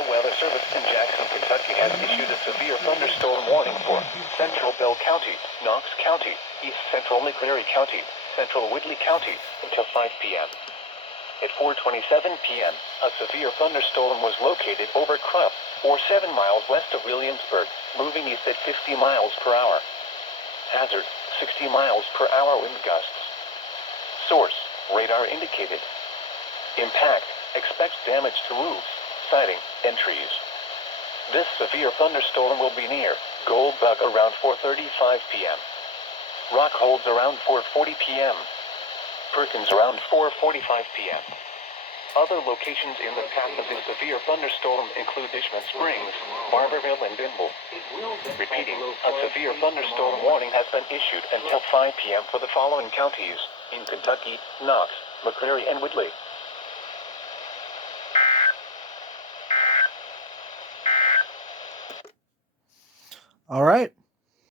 National Weather Service in Jackson, Kentucky has issued a severe thunderstorm warning for Central Bell County, Knox County, East Central McCleary County, Central Whitley County until 5 p.m. At 4:27 p.m., a severe thunderstorm was located over Crupp, or 7 miles west of Williamsburg, moving east at 50 miles per hour. Hazard, 60 miles per hour wind gusts. Source, radar indicated. Impact, expects damage to roofs, siding, and trees. This severe thunderstorm will be near Goldbug around 4:35 p.m. Rockholds around 4:40 p.m. Perkins around 4:45 p.m. Other locations in the path of this severe thunderstorm include Ishman Springs, Barberville, and Bimble. Repeating, a severe thunderstorm warning has been issued until 5 p.m. for the following counties in Kentucky: Knox, McCleary, and Whitley. All right.